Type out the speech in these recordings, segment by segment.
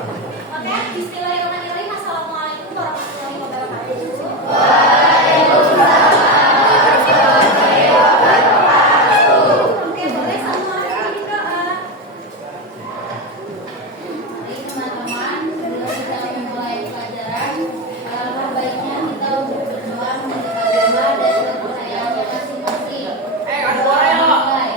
Oke, bismillahirrahmanirrahim. Assalamualaikum warahmatullahi wabarakatuh. Oke, boleh semua berdoa. Baik teman-teman, sebelum kita memulai pelajaran, alangkah baiknya kita untuk berdoa meminta agama dan kepercayaannya masing-masing. Mulai.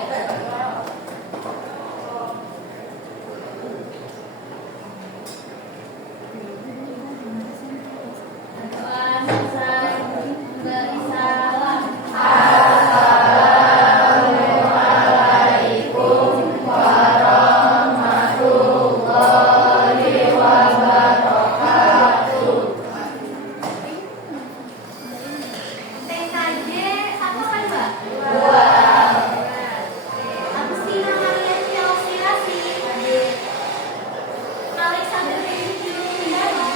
Doa selesai, beri salam. TKJ apa kan, Mbak? Agustina Maria Ciausirasi. Alexander Benju Windano.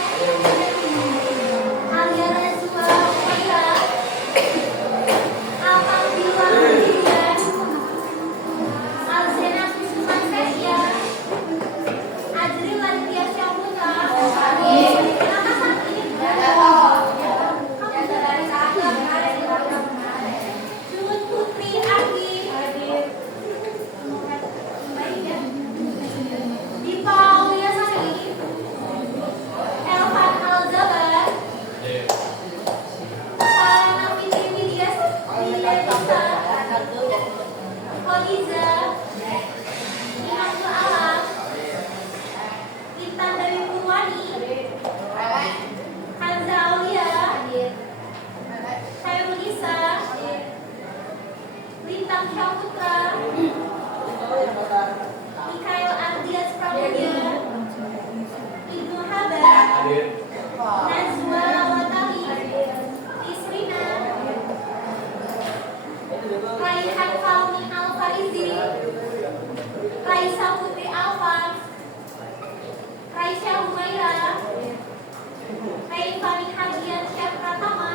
Alia Razua Umaira. Alhamdulillah Jidan. Alzena Kusuman Setia. Adri Lantia Syambuta. Nama sakit. Jun Putri Ardi. Baik ya. Dipa Aulia Sari. Elvan Alzabar. Sarana Fitri Widiasa. Kholiza. Imanul Alam. Intan Dewi Purwani. Hanza Aulia. Khairul Nisa. Lintang Syahputra. Mikael Ardias Pramudia. Ibnu Habar. Nazwa Watali. Isrina. Raihan Falmi Al-Farizi. Raisa Putri Alfan. Raisya Humaira. Raifani Hadian Syah Pratama.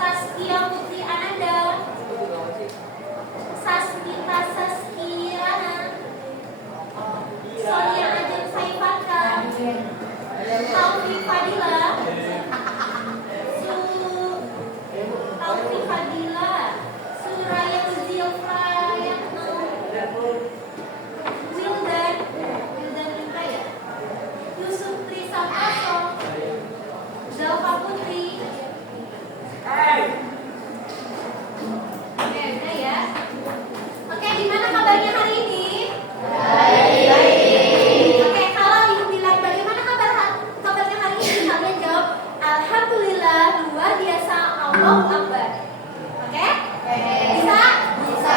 Saskia Putri Ananda. Sasmita Saskirana. Sonia Ajeng Saifaka. Taufik Fadila. Taufik Fadila. Suraya Zilfrayatno. Wildan Indra ya. Yusuf Trisantoso. Zalfa Putri. Oke, udah ya. Oke, gimana kabarnya hari ini? Oke, kalau dibilang bagaimana kabarnya hari ini, kalian jawab alhamdulillah, luar biasa, Allahu Akbar. Oke? Bisa? Bisa.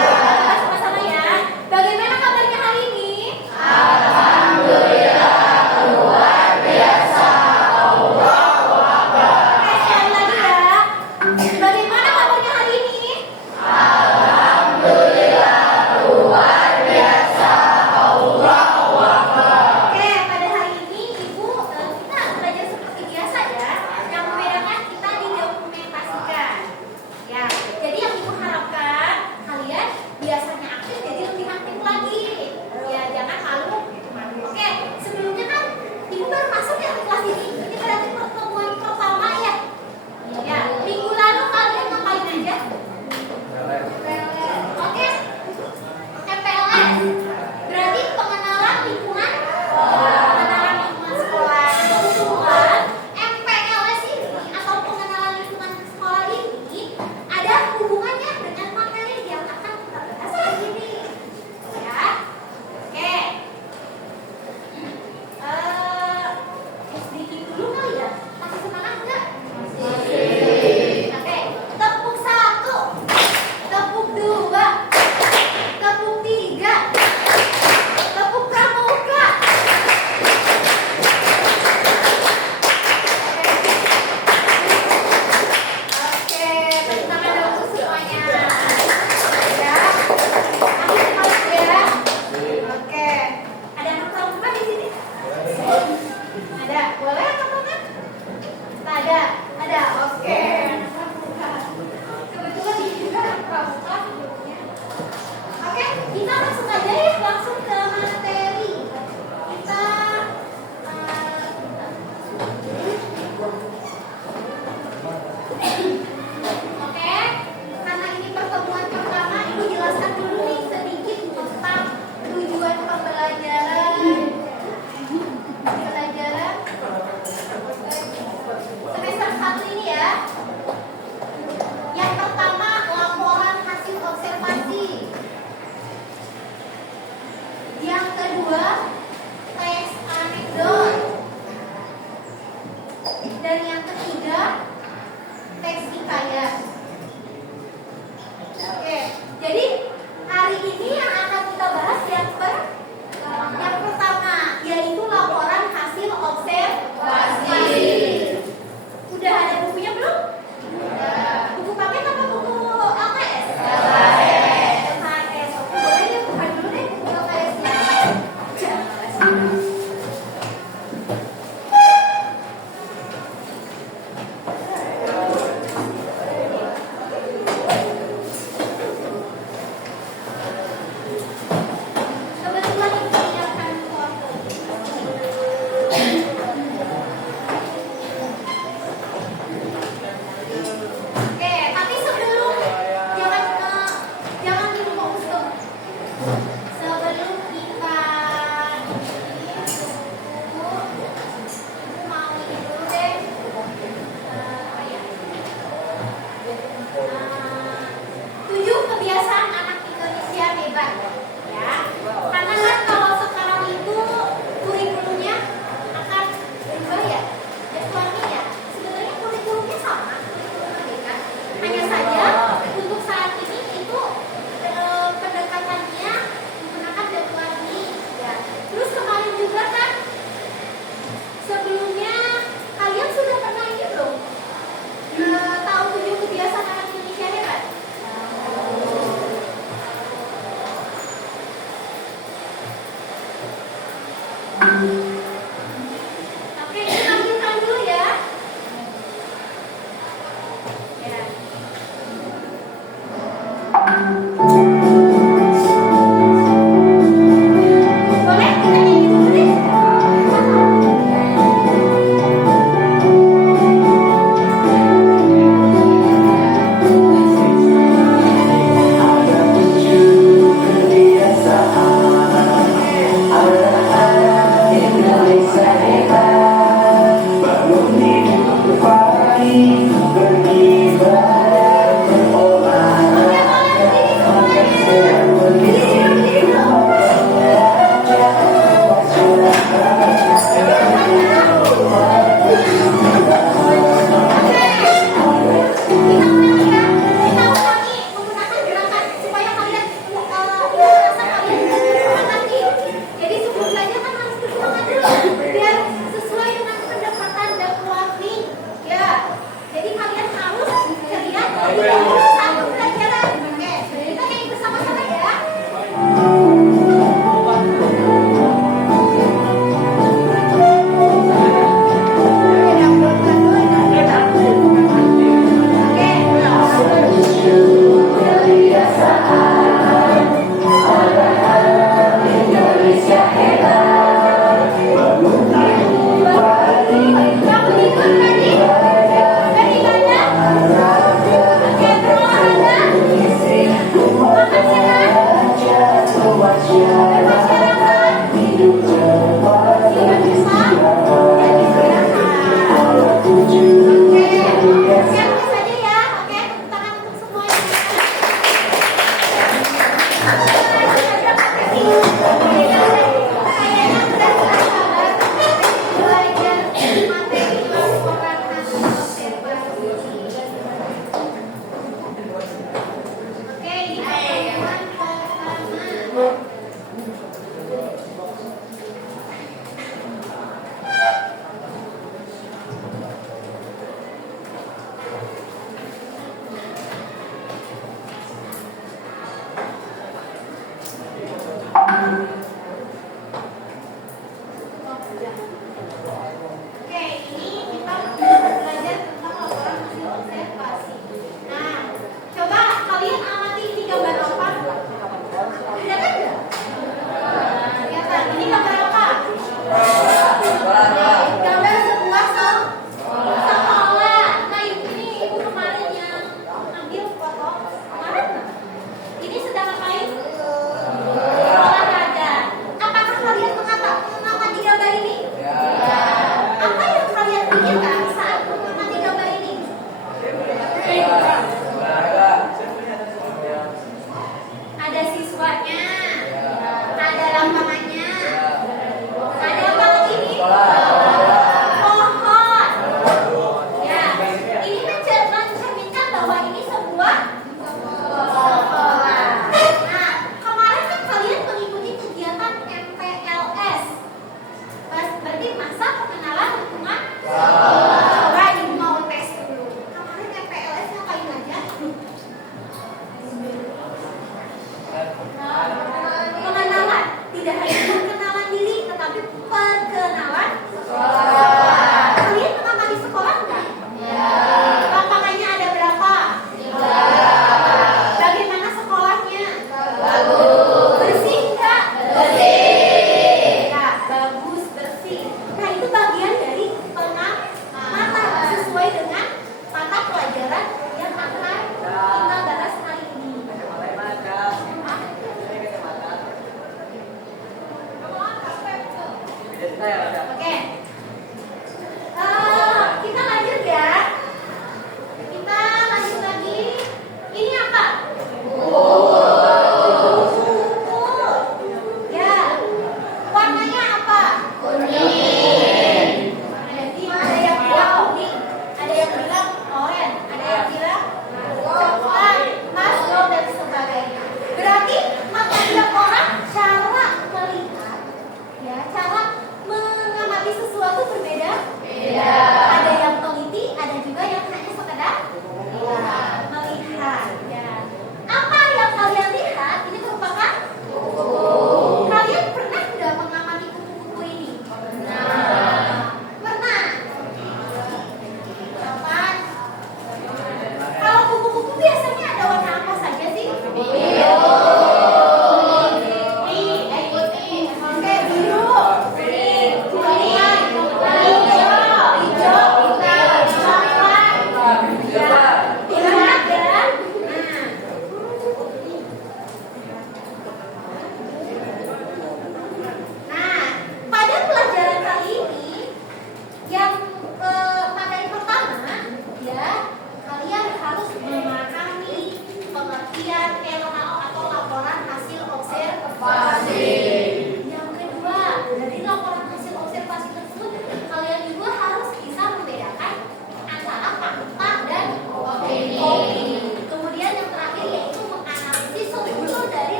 Sama-sama ya. Bagaimana kabarnya Yang kedua, teks anekdot. Dan yang ketiga, teks hikayat. Oke, jadi hari ini yang akan kita bahas yang pertama, yaitu laporan hasil observasi. Udah ada bukunya belum? Buku paket apa buku LKS? LKS. Oke, boleh deh buka dulu deh buku LKS-nya. Kebetulan ini menyiapkan foto. Oke, tapi sebelum jangan dulu fokus tuh. Sebelum kita aku mau ini dulu deh. Apa ya? 7 kebiasaan anak Indonesia hebat. Ya, karena kan kalau sekarang itu kurikulumnya akan berubah ya. Ya suaminya sebenarnya kurikulumnya sama. Kan? Hanya saja untuk saat ini itu pendekatannya menggunakan learning. Ya. Terus kemarin juga kan sebelumnya kalian sudah pernah ini belum? Tahu 7 kebiasaan anak Indonesia hebat? Oke, ditampilkan dulu ya. Ya. Boleh kita nyanyi dulu deh.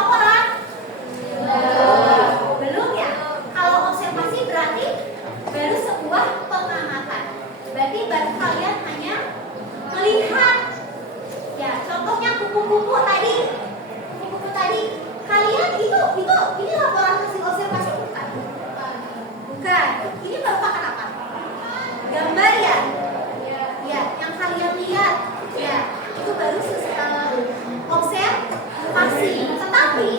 laporan? Belum ya? Kalau observasi berarti baru sebuah pengamatan. Berarti baru kalian hanya melihat. Ya, contohnya kupu-kupu tadi. Kupu-kupu tadi. Kalian ini laporan hasil observasi bukan? Bukan. Ini merupakan apa? Gambar ya? Ya, yang kalian lihat. Ya, itu baru observasi. Tetapi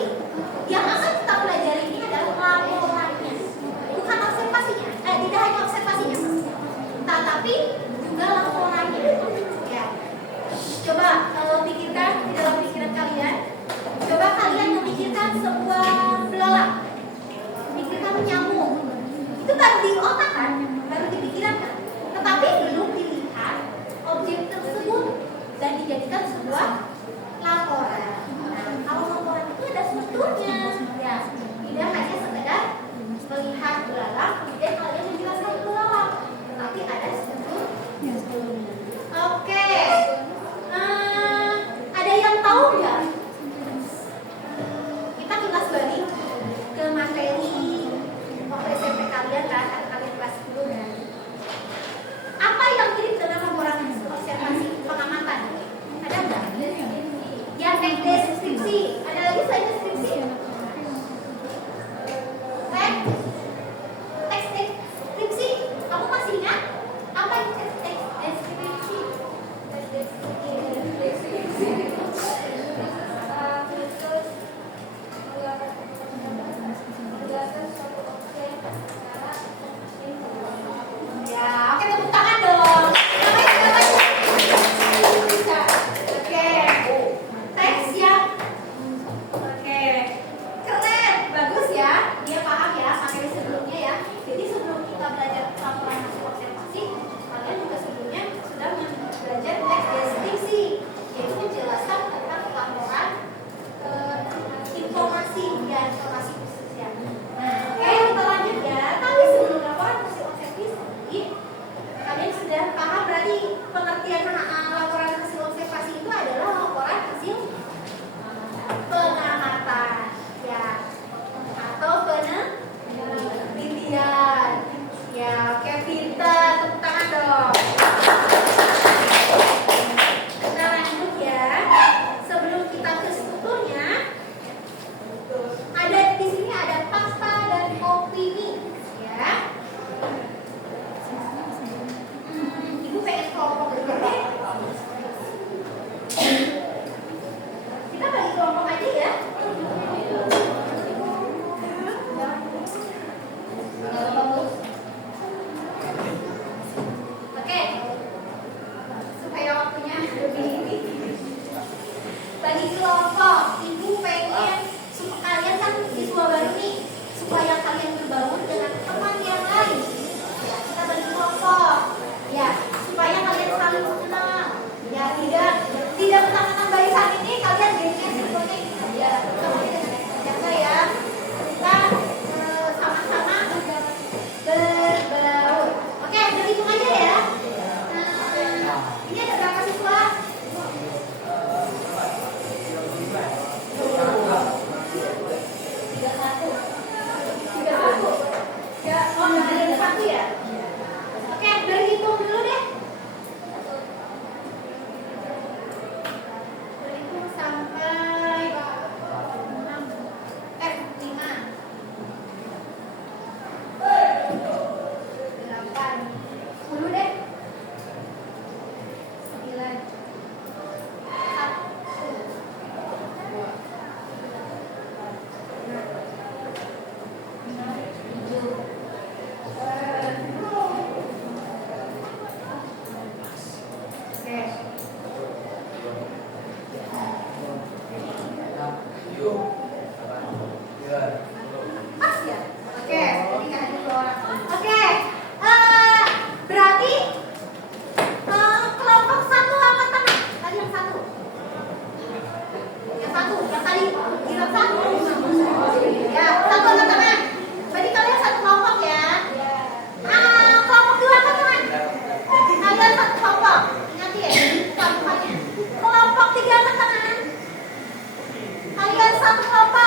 yang akan kita pelajari ini adalah laporannya, bukan observasinya. Tidak hanya observasinya, tetapi juga laporannya. Ya, coba pikirkan di dalam pikiran kalian. Coba kalian memikirkan sebuah belalang, memikirkan nyamuk. Itu baru di otak kan, baru di pikiran kan. Tetapi belum dilihat objek tersebut dan dijadikan sebuah laporan. Nah, kalau laporan itu ada strukturnya, ya, tidak hanya sekedar melihat belalang kemudian kalian menjelaskan belalang, tetapi ada struktur. Oke, ada yang tahu nggak? Kita kelas balik ke materi waktu SMP kalian kan, atau kalian kelas 10 kan? Apa yang mirip dengan laporan observasi pengamatan? Ada nggak? Yang teks deskripsi. Ada lagi selain deskripsi? Teks deskripsi. Kamu masih ingat? Apa itu teks deskripsi? Teks deskripsi. Ya, oke, tepuk tangan dong. Bisa. Oke. Teks yang oke. Keren, bagus ya. Dia paham ya materi sebelumnya ya. Jadi sebelum kita belajar laporan hasil observasi, kalian juga sebelumnya sudah belajar teks deskripsi, yaitu penjelasan tentang laporan informasi ya, informasi khusus ya. Nah, oke, kita lanjut ya. Tapi sebelum laporan hasil observasi, kalian sudah paham berarti pengertian laporan hasil observasi itu adalah laporan hasil pengamatan ya, atau penelitian ya. Oke, pintar, tepuk tangan dong. Kita lanjut ya. Sebelum kita ke strukturnya, ada di sini ada fakta dan opini ya. Ibu pengen kelompok dulu deh. Kita bagi kelompok aja ya. Oke. Supaya waktunya lebih bagi kelompok. Ibu pengen kalian kan siswa baru nih, supaya kalian berbaur dengan teman yang lain. Ya, kita bagi kelompok. Ya, supaya kalian saling mengenal. Ya, tidak mentang-mentang barisan ini kalian jadinya simpulnya. Ya, semuanya dengan jaga ya. Kita sama-sama berbaur. Oke, berhitung aja ya. Ini ada berapa siswa? 31. Ya, oh, ada satu ya? Oke, berhitung dulu deh. Berhitung sampai 5. 8. 10 deh. 9. 1 kelompok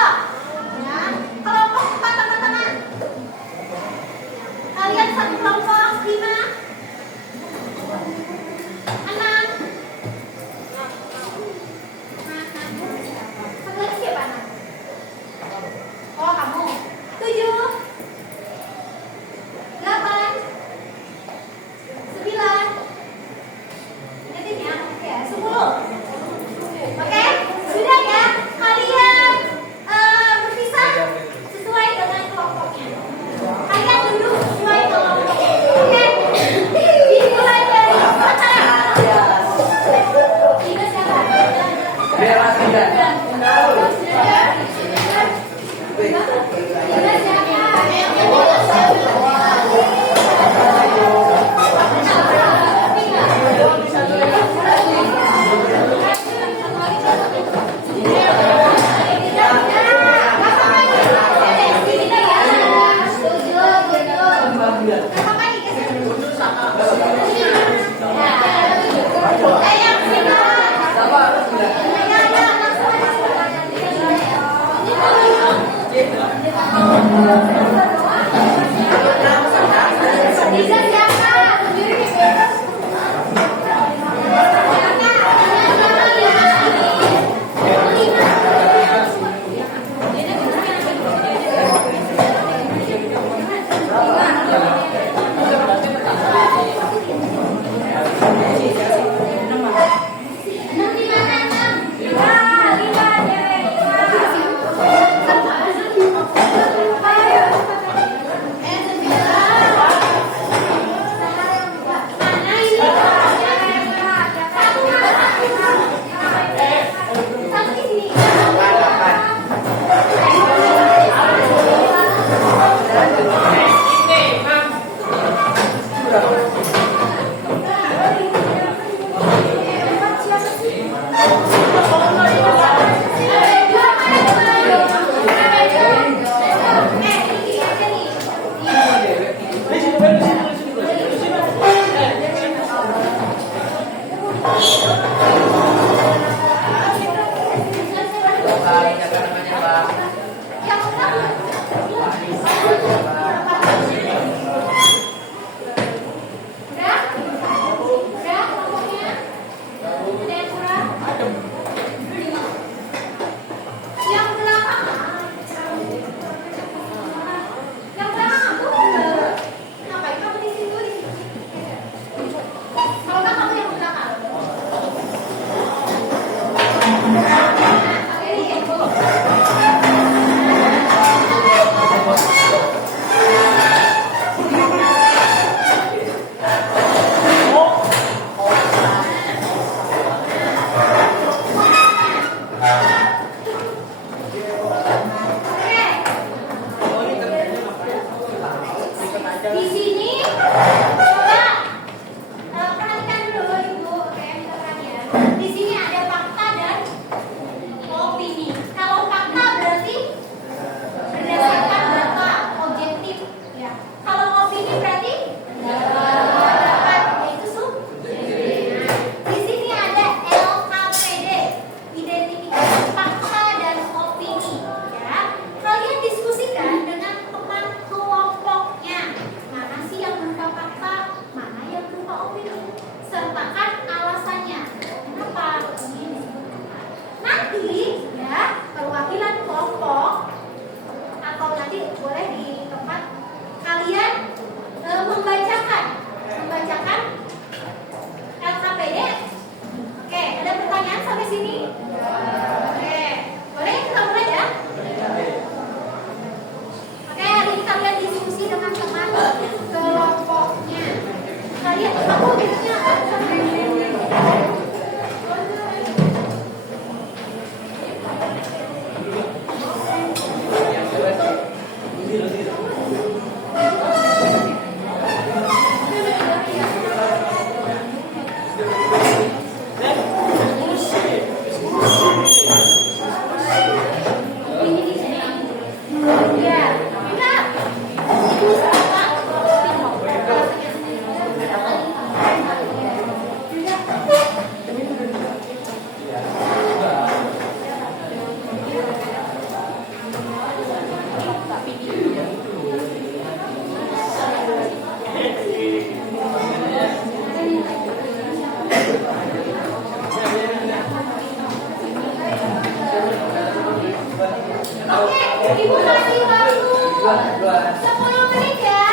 Ibu kasih waktu 10 menit ya.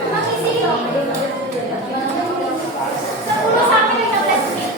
Permisi. 10 sampai 15 menit.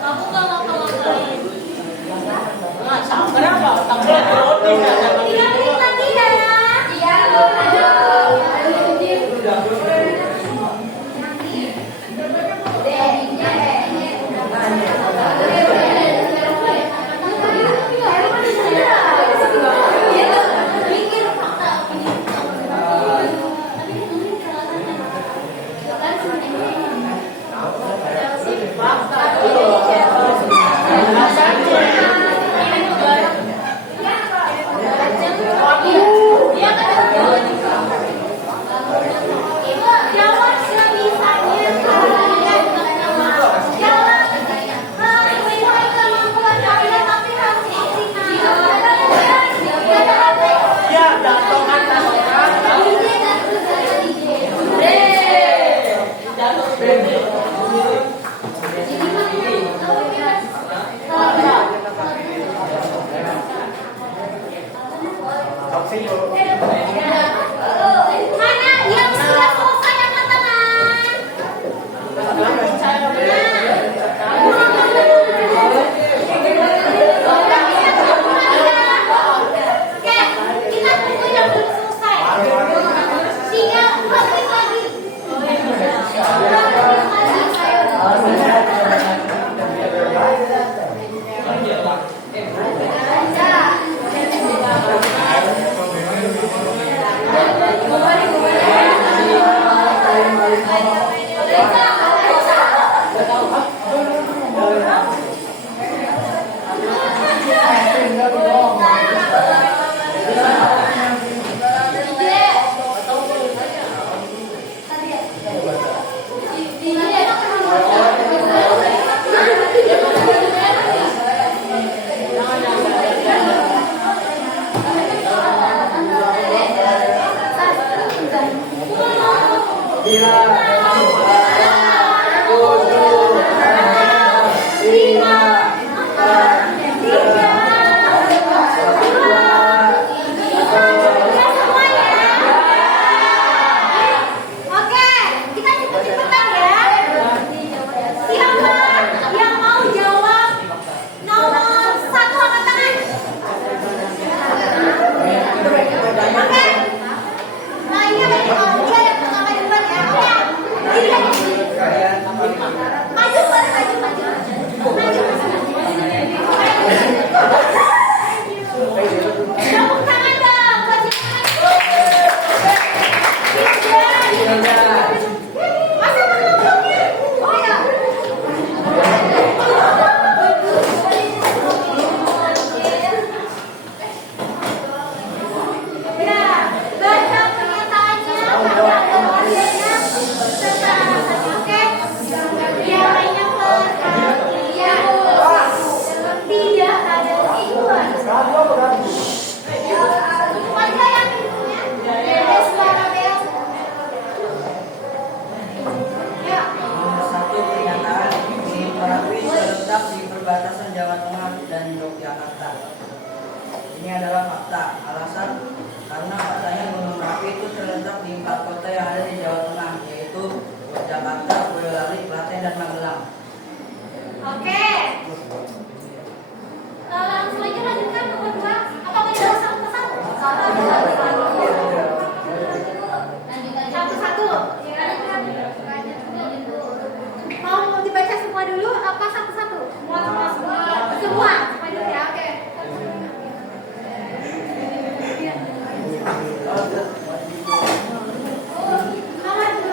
Kamu nggak ngapa-ngapain. Tiga menit lagi ya. Iya. Jawab sebisanya kalian. Jawab sesuai kemampuan kalian, tapi harus maksimal. Mana yang sudah selesai angkat tangan? Oke, kita tunggu yang belum selesai. 2 menit lagi. 2 menit lagi. Oke, kita cepet-cepetan ya. Siapa yang mau jawab nomor 1 angkat tangan? Oke. Nah ini ada dia yang pertama duluan ya. Oke. Maju, maju. Tepuk tangan dong buat masa belumnya? Oh ya. Ya, baca pernyataannya, baca hasilnya, serta oke. Yang lainnya perhatian. Tidak ada kerinduan. Warga yang minumnya, ada suara bel. Ya. Satu pernyataan Gunung Merapi terletak di perbatasan Jawa Tengah dan Yogyakarta. Ini adalah fakta. Alasan karena faktanya Gunung Merapi itu terletak di 4 kota yang ada di Jawa Tengah, yaitu Jakarta, Boyolali, Klaten, dan Magelang. Oke. Langsung aja lanjutkan nomor 2. Apa mau jawab satu-satu? Satu-satu. Mau dibaca semua dulu apa satu-satu? Semua. Lanjut ya, oke. Nomor 2.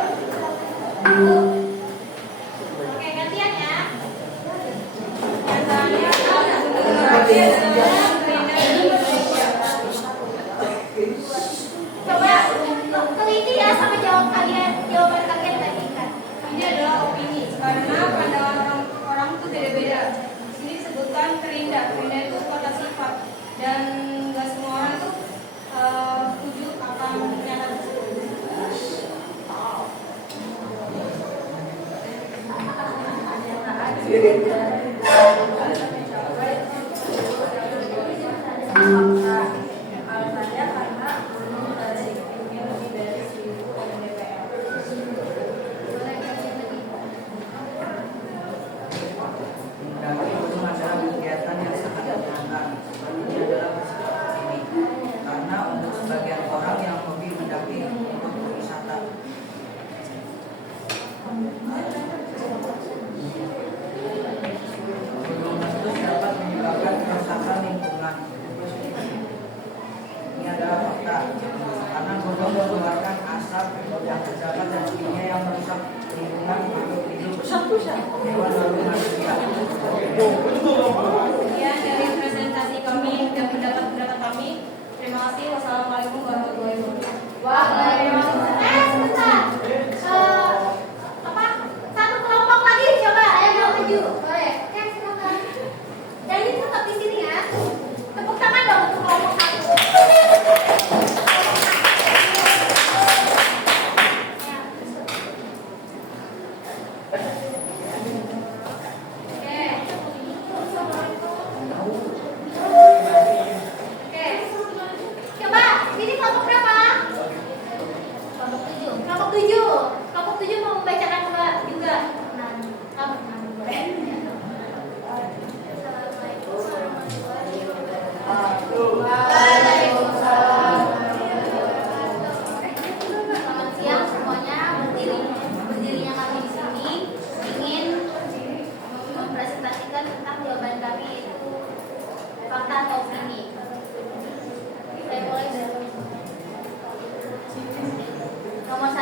Oke, gantian ya.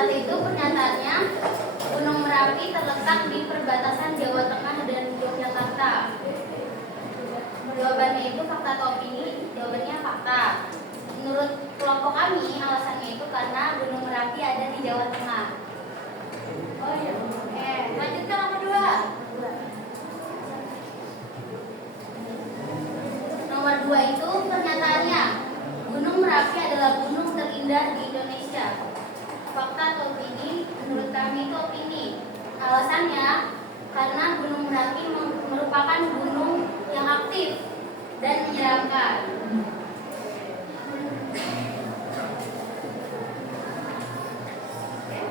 Saat itu pernyataannya, Gunung Merapi terletak di perbatasan Jawa Tengah dan Yogyakarta. Jawabannya itu fakta atau opini? Jawabannya fakta. Menurut kelompok kami, alasannya itu karena Gunung Merapi ada di Jawa Tengah. Oh iya. Oke, lanjutkan nomor 2. Nomor 2 itu pernyataannya, Gunung Merapi adalah gunung terindah di Indonesia. Fakta atau opini? Menurut kami itu opini. Alasannya karena Gunung Merapi merupakan gunung yang aktif dan menyeramkan.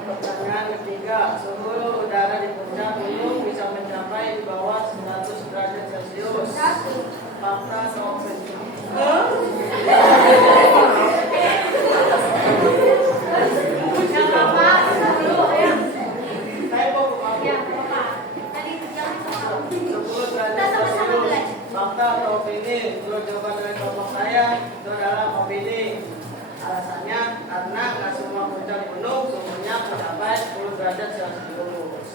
Pertanyaan ketiga, suhu udara di puncak gunung bisa mencapai di bawah 100 derajat Celcius. Fakta atau opini? Yang apa? Dulu ya. Saya mau ke kamu. Ya, apa? Tadi yang 10 derajat kita sama-sama Celcius. belajar. Fakta atau opini? Menurut jawaban dari kelompok saya itu adalah opini. Alasannya karena nggak semua puncak gunung suhunya mencapai 10 derajat Celcius.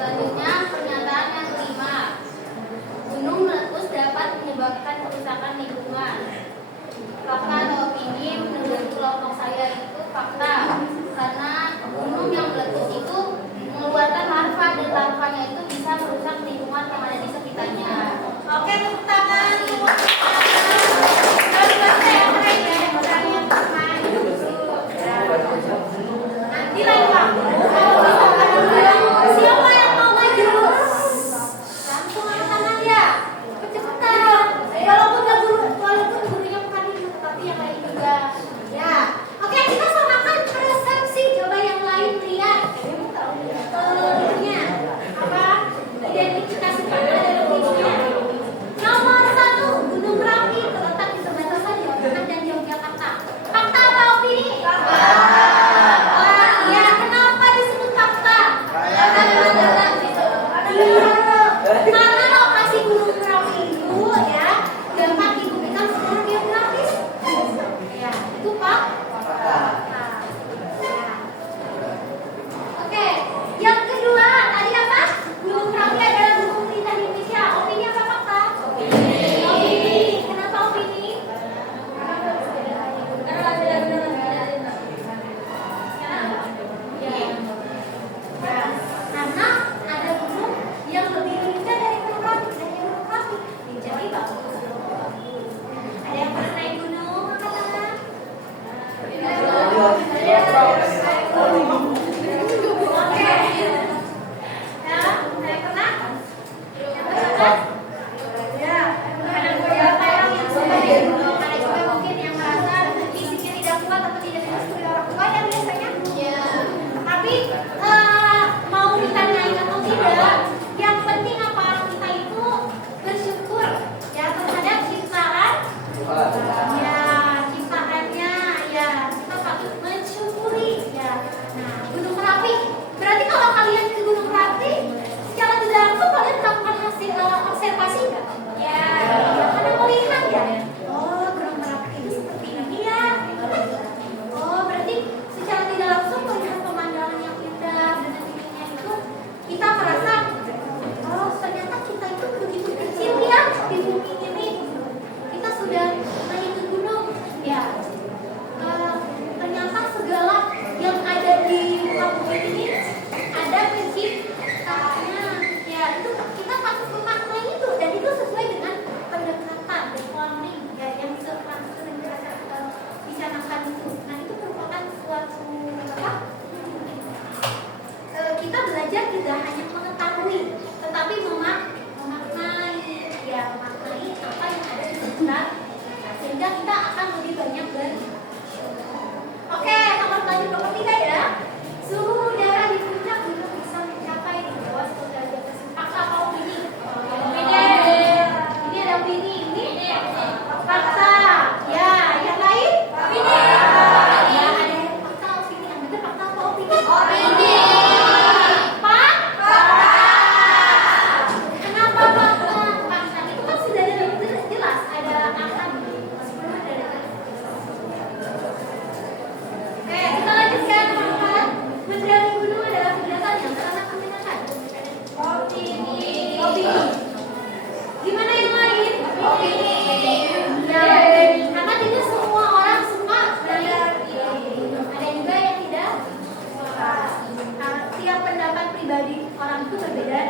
Selanjutnya, pernyataan yang kelima. Gunung meletus dapat menyebabkan kerusakan lingkungan. Fakta atau opini? Menurut kelompok saya itu fakta. Ya, karena tidak semua orang suka dari ada juga yang tidak suka. Tiap pendapat pribadi orang itu berbeda.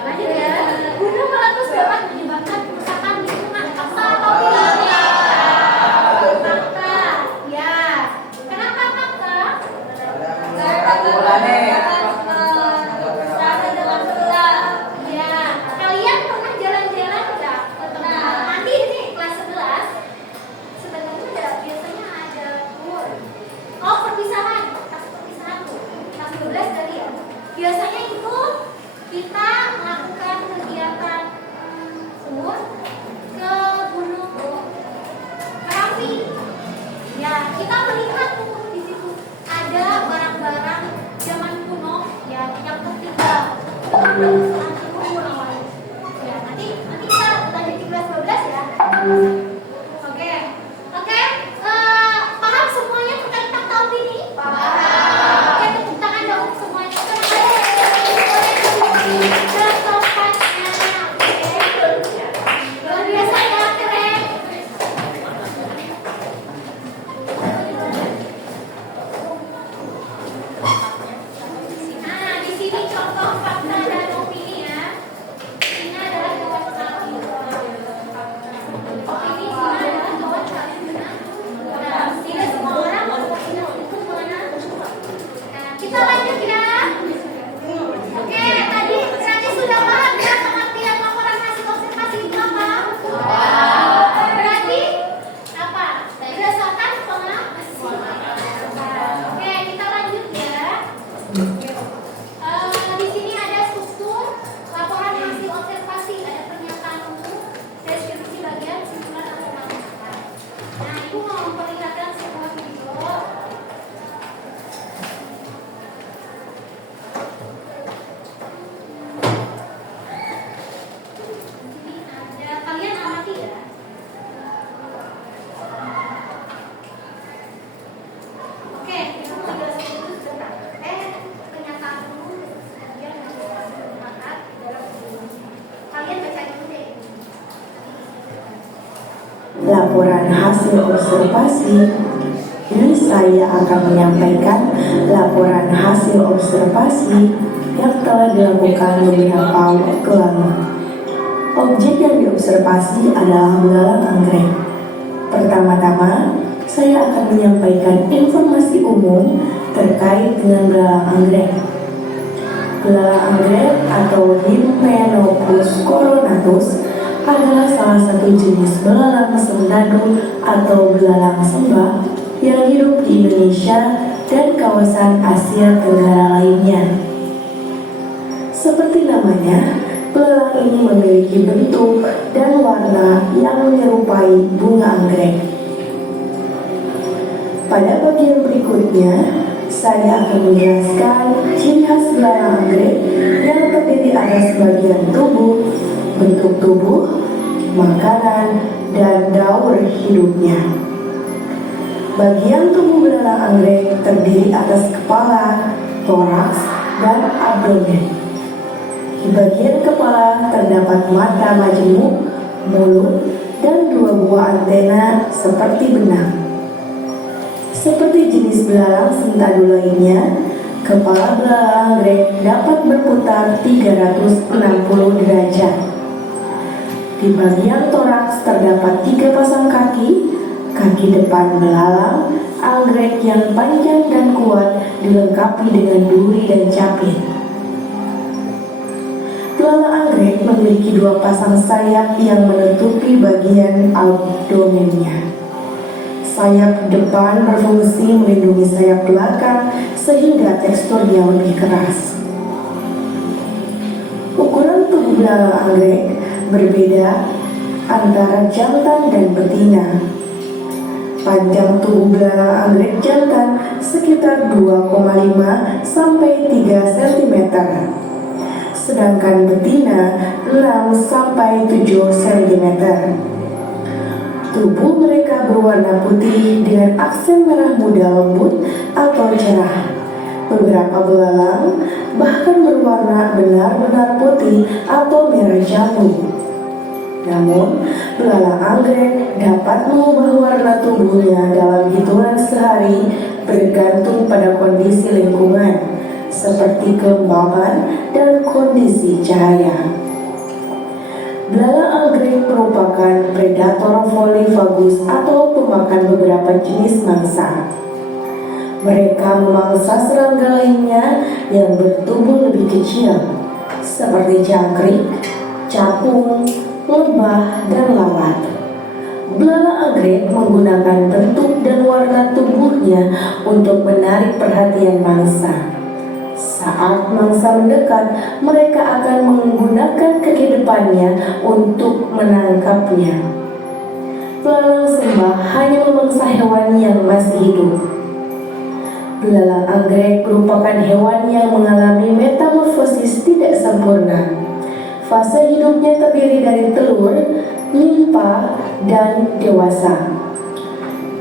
Lanjut ya. Gunung meletus dapat menyebabkan kerusakan lingkungan. Fakta atau tidak? Fakta. Ya. Kenapa fakta? Ya. Kalian pernah jalan-jalan nggak ke tempat? Nanti ini kelas 11 sebenarnya biasanya ada tour. Oh, perpisahan. Pas perpisahan tuh. Kelas 12 tadi ya. Biasanya itu kita melakukan kegiatan tour ke Gunung Merapi. Ya, kita melihat tuh di situ ada barang-barang zaman kuno ya yang tertinggal. Ya, nanti kita lanjut di kelas 12 ya. Oke. Oke. Paham semuanya terkait fakta opini? Paham. Oke, tepuk tangan dong semuanya. Luar biasa ya, keren. Nah, di sini contoh fakta dan opini ya. Ini adalah kawan kami. Opini Sina adalah kawan kami benar. Nah, tidak semua orang itu mana. Nah, kita lanjut ya. Oke, tadi berarti sudah paham ya pengertian laporan hasil observasi itu apa? Berarti apa? Berdasarkan pengamatan. Oke, kita lanjut ya. Di sini ada struktur laporan hasil observasi, ada pernyataan umum, deskripsi bagian, simpulan atau pengamatan. Nah, ibu mau memperlihatkan sebuah video. Ini ada, kalian amati ya. Oke, kita mau jelaskan dulu sebentar. Pernyataan umum kemudian bermanfaat dalam video. Kalian baca dulu deh. Laporan hasil observasi. Ini saya akan menyampaikan laporan hasil observasi yang telah dilakukan beberapa waktu lalu. Objek yang diobservasi adalah belalang anggrek. Pertama-tama, saya akan menyampaikan informasi umum terkait dengan belalang anggrek. Belalang anggrek atau Hymenopus coronatus adalah salah satu jenis belalang sentadu atau belalang sembah yang hidup di Indonesia dan kawasan Asia Tenggara lainnya. Seperti namanya, belalang ini memiliki bentuk dan warna yang menyerupai bunga anggrek. Pada bagian berikutnya, saya akan menjelaskan ciri khas belalang anggrek yang terdiri atas bagian tubuh, bentuk tubuh, makanan, dan daur hidupnya. Bagian tubuh belalang anggrek terdiri atas kepala, toraks, dan abdomen. Di bagian kepala terdapat mata majemuk, mulut, dan 2 buah antena seperti benang. Seperti jenis belalang sentadu lainnya, kepala belalang anggrek dapat berputar 360 derajat. Di bagian toraks terdapat 3 pasang kaki depan belalang anggrek yang panjang dan kuat dilengkapi dengan duri dan capit. Belalang anggrek memiliki 2 pasang sayap yang menutupi bagian abdomennya. Sayap depan berfungsi melindungi sayap belakang sehingga teksturnya lebih keras. Ukuran tubuh belalang anggrek berbeda antara jantan dan betina. Panjang tubuh belalang anggrek jantan sekitar 2,5 sampai 3 cm. Sedangkan betina 6 sampai 7 cm. Tubuh mereka berwarna putih dengan aksen merah muda lembut atau cerah. Beberapa belalang bahkan berwarna benar-benar putih atau merah jambu. Namun, belalang anggrek dapat mengubah warna tubuhnya dalam hitungan sehari bergantung pada kondisi lingkungan, seperti kelembaban dan kondisi cahaya. Belalang anggrek merupakan predator volivagus atau pemakan beberapa jenis mangsa. Mereka memangsa serangga lainnya yang bertubuh lebih kecil, seperti jangkrik, capung, lebah, dan lalat. Belalang anggrek menggunakan bentuk dan warna tubuhnya untuk menarik perhatian mangsa. Saat mangsa mendekat, mereka akan menggunakan kaki depannya untuk menangkapnya. Belalang sembah hanya memangsa hewan yang masih hidup. Belalang anggrek merupakan hewan yang mengalami metamorfosis tidak sempurna. Fase hidupnya terdiri dari telur, nimpa, dan dewasa.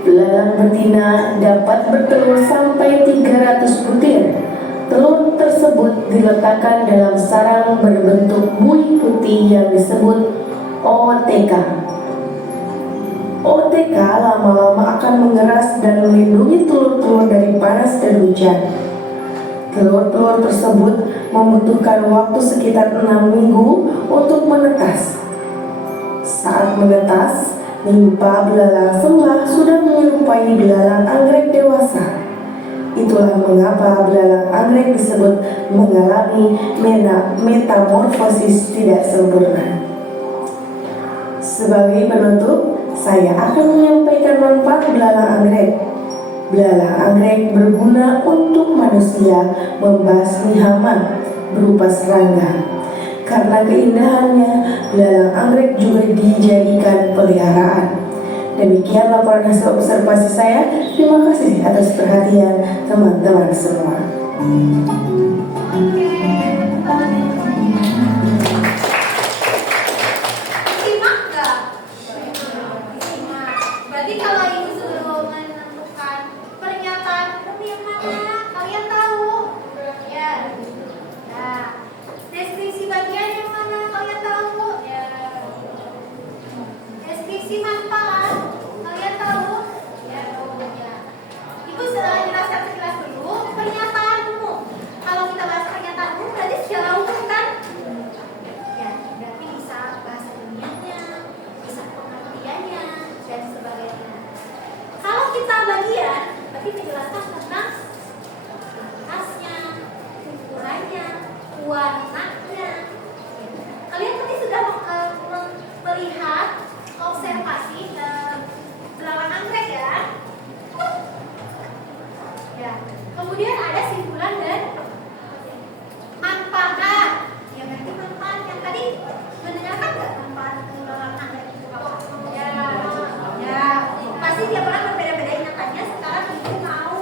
Belalang betina dapat bertelur sampai 300 butir. Telur tersebut diletakkan dalam sarang berbentuk buih putih yang disebut OTK. OTK lama-lama akan mengeras dan melindungi telur-telur dari panas dan hujan. Telur-telur tersebut membutuhkan waktu sekitar 6 minggu untuk menetas. Saat menetas, nimpa belalang sembah sudah menyerupai belalang anggrek dewasa. Itulah mengapa belalang anggrek disebut mengalami metamorfosis tidak sempurna. Sebagai penutup, saya akan menyampaikan manfaat belalang anggrek. Belalang anggrek berguna untuk manusia membasmi hama berupa serangga. Karena keindahannya, belalang anggrek juga dijadikan peliharaan. Demikian laporan hasil observasi saya. Terima kasih atas perhatian teman-teman semua. Oke, simak nggak? Simak. Berarti kalau ibu suruh menentukan pernyataan hukum yang mana, kalian tahu? Ya. Nah, deskripsi bagian yang mana kalian tahu? Ya. Deskripsi manfaat kalian tahu? Ya, tahu ya. Ibu sudah jelaskan sekilas dulu pernyataan umum. Kalau kita bahas pernyataan umum berarti secara umum kan? Ya, berarti bisa bahasa ilmiahnya, bisa pengertiannya, dan sebagainya. Kalau kita bagian, berarti menjelaskan tentang khasnya, ukurannya, warnanya. Kalian tadi sudah melihat observasi belalang anggrek ya. Ya. Kemudian ada simpulan dan manfaat. Ya berarti manfaat yang tadi mendengarkan nggak manfaat belalang anggrek itu apa? Ya, ya. Pasti tiap orang berbeda-beda ingatannya. Sekarang ibu mau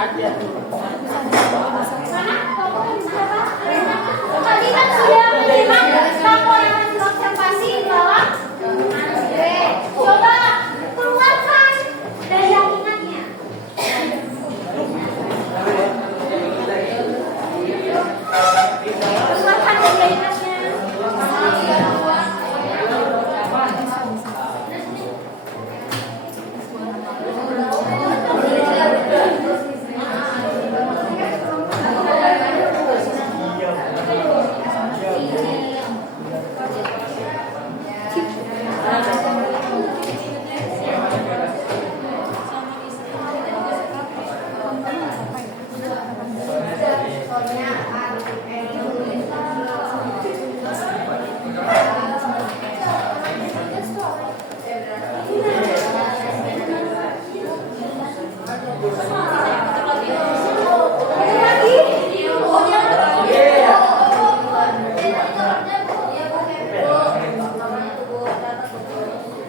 aja. Mana? Kamu siapa? Tadi kan sudah menerima laporan observasi bahwa coba keluarkan dari yakinannya. Keluarkan dari yakinannya.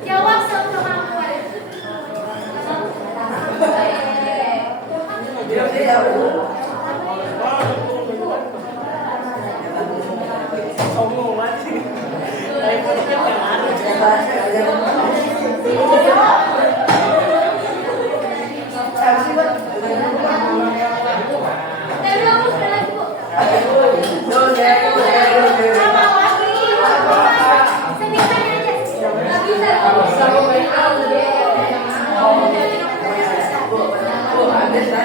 Jawab sekemampuan. Sombong banget. Dari politiknya yang ada. Dari kamu sekali lagi, Bu. Sama lagi. Sebisanya aja. Nggak bisa.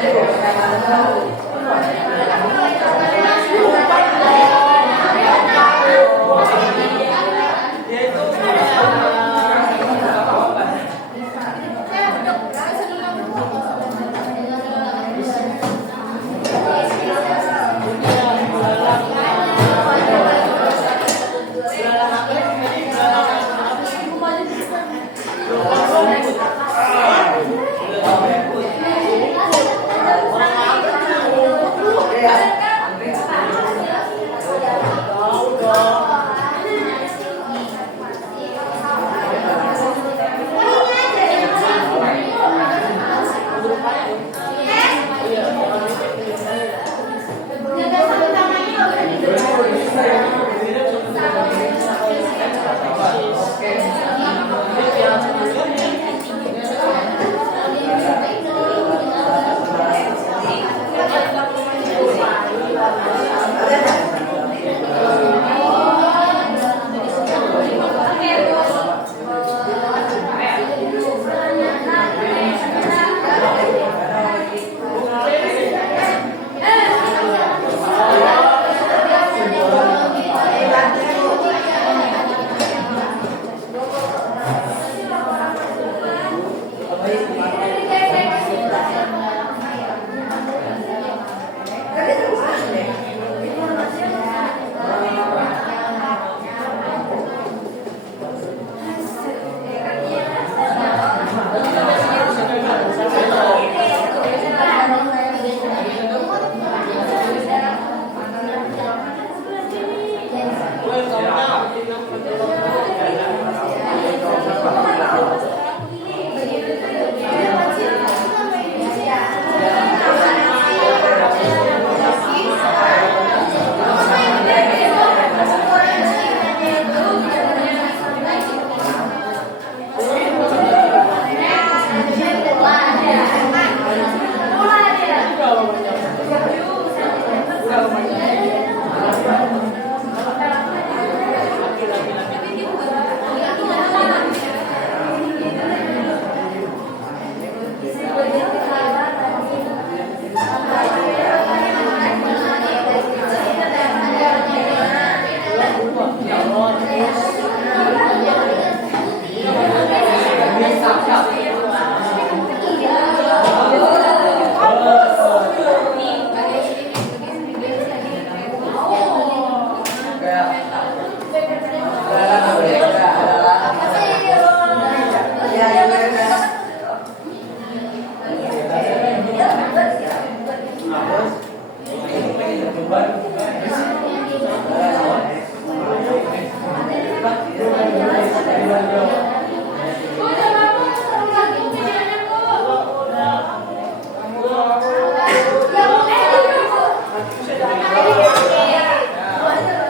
Dia itu Jaga sarung tangannya nggak boleh Bu.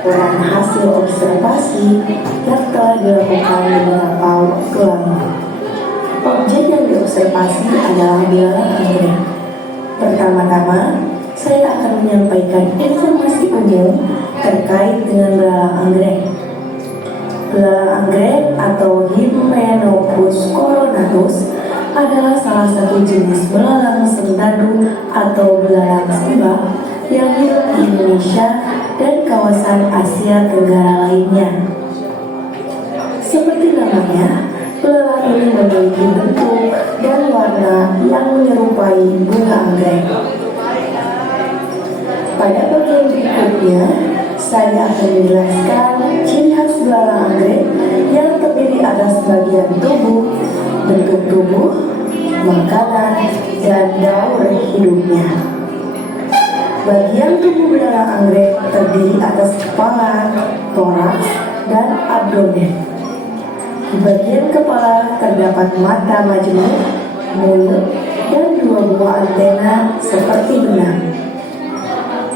laporan hasil observasi yang telah dilakukan beberapa waktu lalu. Objek yang diobservasi adalah belalang anggrek. Pertama-tama, saya akan menyampaikan informasi umum terkait dengan belalang anggrek. Belalang anggrek atau Hymenopus coronatus adalah salah satu jenis belalang sentadu atau belalang sembah yang hidup di Indonesia dan kawasan Asia Tenggara lainnya. Seperti namanya, belalang ini memiliki bentuk dan warna yang menyerupai bunga anggrek. Pada bagian berikutnya, saya akan menjelaskan ciri khas belalang anggrek yang terdiri atas bagian tubuh, bentuk tubuh, makanan, dan daur hidupnya. Bagian tubuh belalang anggrek terdiri atas kepala, toraks, dan abdomen. Di bagian kepala terdapat mata majemuk, mulut, dan 2 buah antena seperti benang.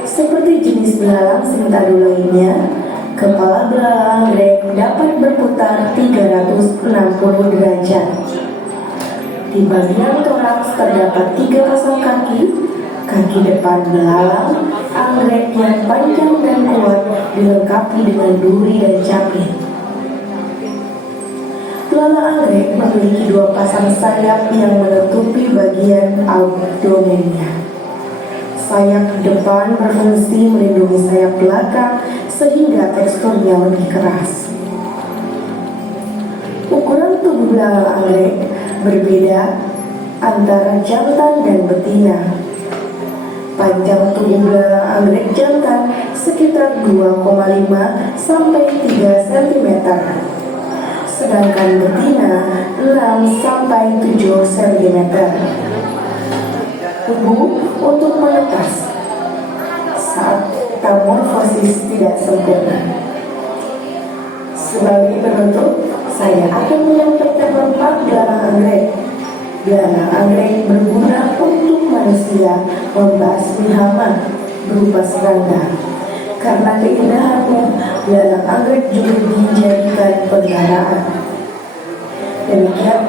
Seperti jenis belalang sentadu lainnya, kepala belalang anggrek dapat berputar 360 derajat. Di bagian toraks terdapat 3 pasang kaki. Kaki depan belalang anggrek yang panjang dan kuat dilengkapi dengan duri dan capit. Belalang anggrek memiliki 2 pasang sayap yang menutupi bagian abdomennya. Sayap depan berfungsi melindungi sayap belakang sehingga teksturnya lebih keras. Ukuran tubuh belalang anggrek berbeda antara jantan dan betina. Panjang tubuh belalang anggrek jantan sekitar 2,5 sampai 3 cm. Sedangkan betina 6 sampai 7 cm. Tubuh untuk menetas saat metamorfosis tidak sempurna. Sebagai penutup, saya akan menyampaikan manfaat belalang anggrek. Belalang anggrek berguna untuk manusia membasmi hama berupa serangga. Karena keindahannya, belalang anggrek juga dijadikan peliharaan. Demikian.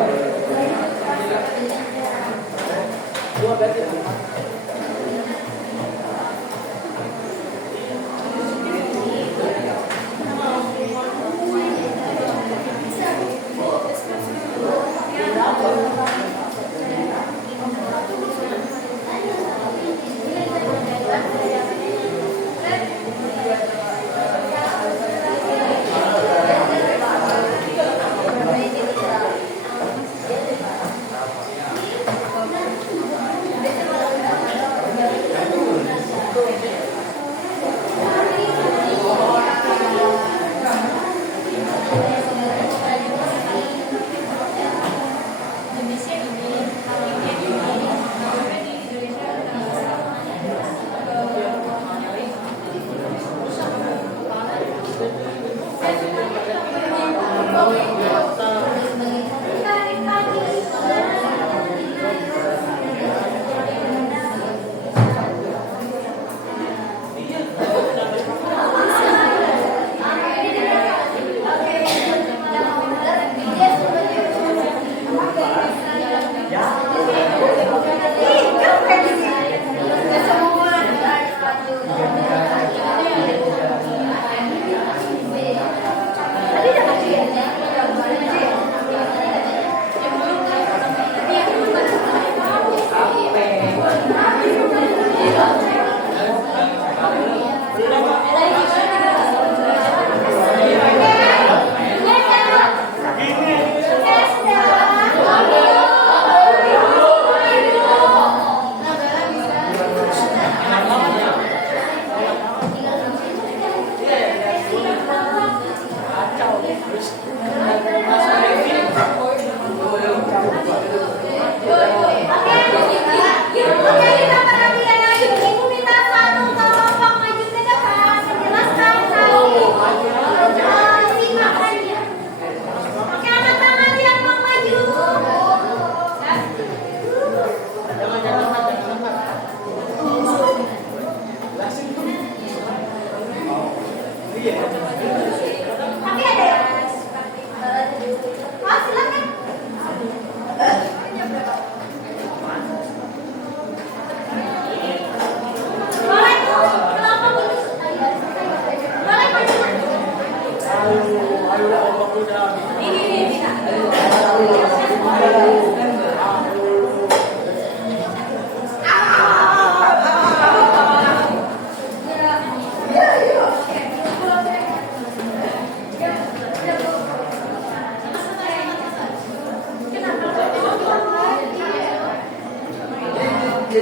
Oke.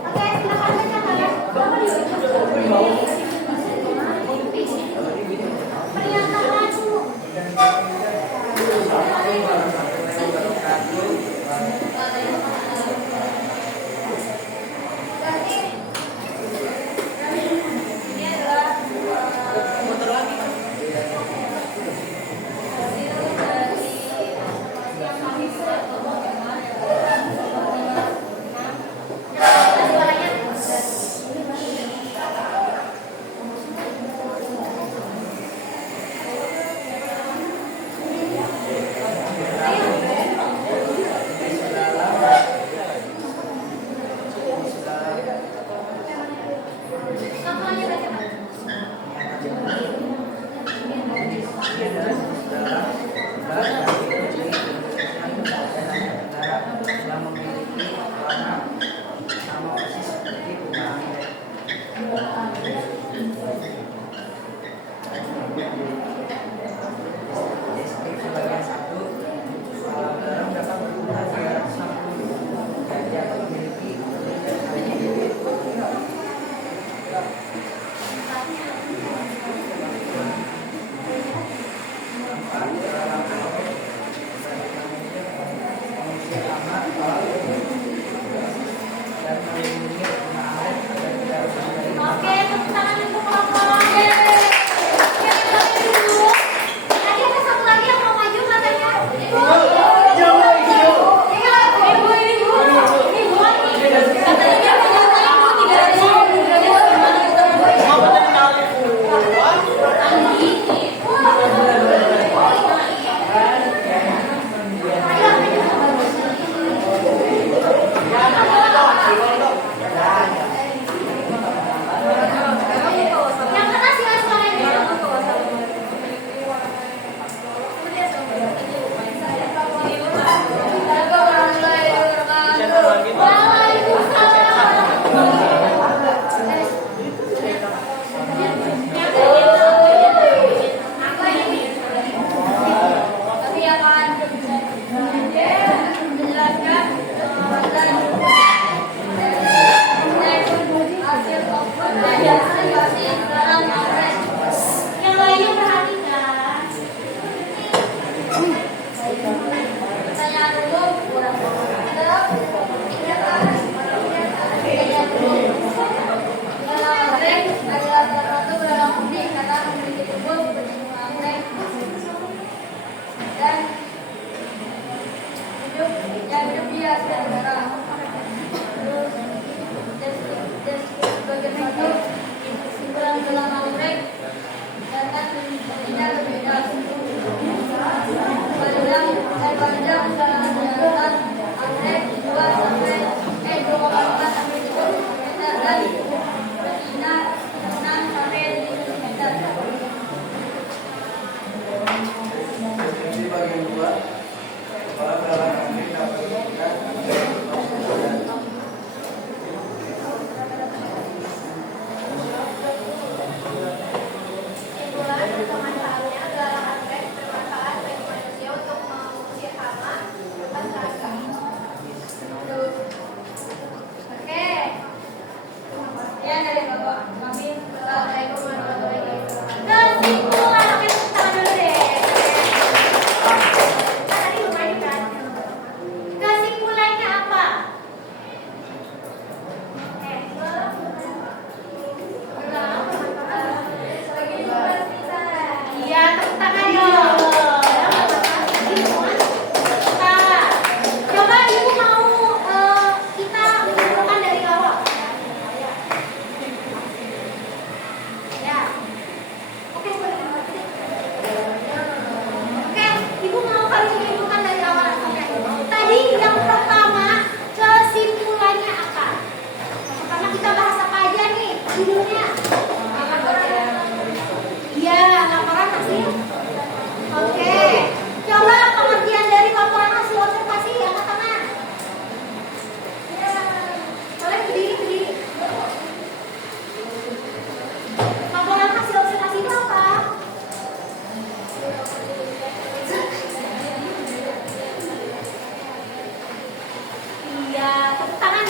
Oke, silakan baca kalian. Pernyataan.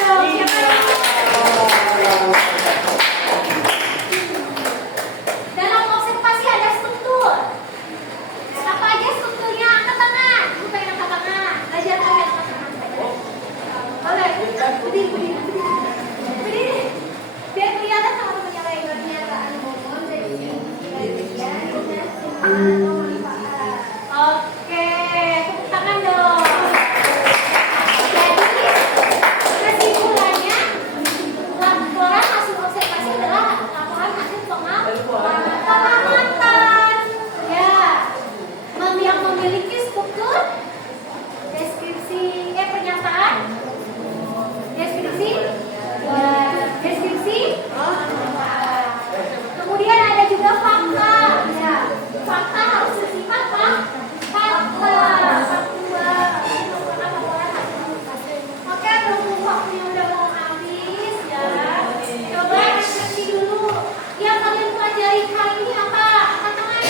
dong. Siapa yang dalam observasi ada struktur. Apa aja strukturnya? Angkat tangan. Ibu pengen angkat tangan. Belajar lagi angkat tangan. Boleh. Berdiri. Biar kelihatan teman-teman yang lain pernyataan umum dari manfaat. Oke, tepuk tangan dong. Jadi kesimpulannya, laporan hasil observasi adalah laporan hasil pengamatan. Ya, yang memiliki struktur deskripsi, pernyataan, deskripsi, kemudian ada juga fakta. Ya, fakta harus bersifat apa? Faktual. Oke, berhubung waktunya udah mau habis ya. Coba refleksi dulu. Yang kalian pelajari hari ini apa? Angkat tangan.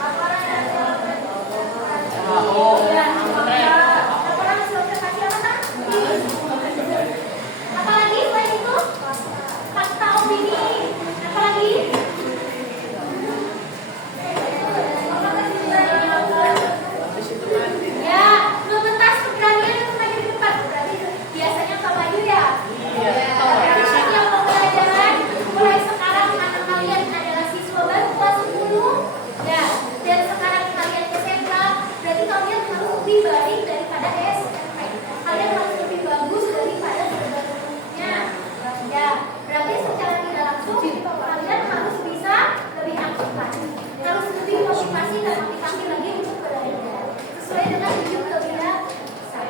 Laporan hasil observasi. Ya, laporan hasil observasi apa kan? Apalagi selain itu? Fakta opini. Apalagi? Ya, ngebentas keberanian untuk maju di depan. Berarti biasanya Pak Bayu ya? Yang mau pelajaran mulai sekarang karena kalian adalah siswa baru kelas 10. Ya, dan sekarang kalian SMK, berarti kalian harus lebih baik daripada SMP. Kalian harus lebih bagus daripada sebelumnya. Ya, berarti secara tidak langsung kalian harus bisa lebih aktif lagi, harus lebih motivasi dan motivasi lagi untuk belajar sesuai dengan tujuan kebiasaan.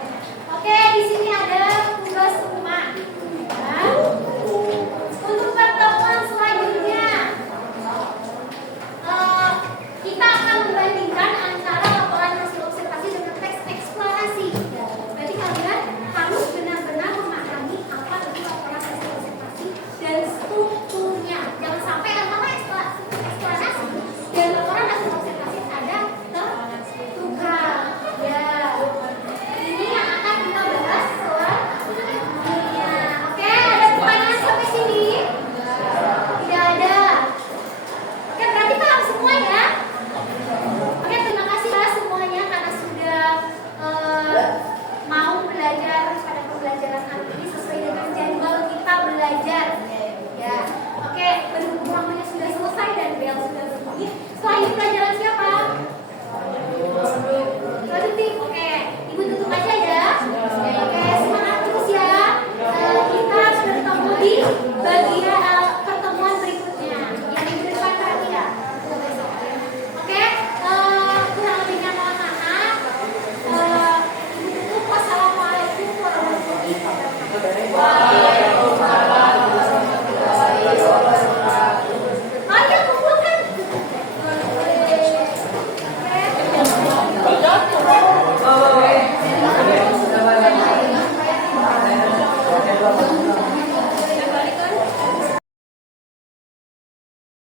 Oke, di sini ada tugas rumah. Ya. Untuk pertemuan selanjutnya, kita akan membandingkan antara laporan hasil observasi dengan teks eksplorasi. Berarti kalian harus benar-benar memahami apa itu laporan hasil observasi dan strukturnya. Jangan sampai antara eksplorasi dan laporan hasil observasi ada tertukar. Ya, ini yang akan kita bahas selanjutnya. Oke, ada pertanyaan sampai sini? Tidak ada. Oke, berarti paham semua ya? Oke, terima kasih ya semuanya karena sudah mau belajar pada pembelajaran hari ini sesuai dengan jadwal kita belajar. Ya, oke, berhubung waktunya sudah selesai dan bel sudah berbunyi. Setelah ini pelajaran siapa? Produktif. Oke, ibu tutup aja ya. Oke, semangat terus ya. Kita sudah ketemu di bagian pertemuan berikutnya. Yang minggu depan berarti ya. Oke, kurang lebihnya mohon maaf. Ibu tutup. Wassalamualaikum warahmatullahi wabarakatuh. Ayo kumpulkan. Oke.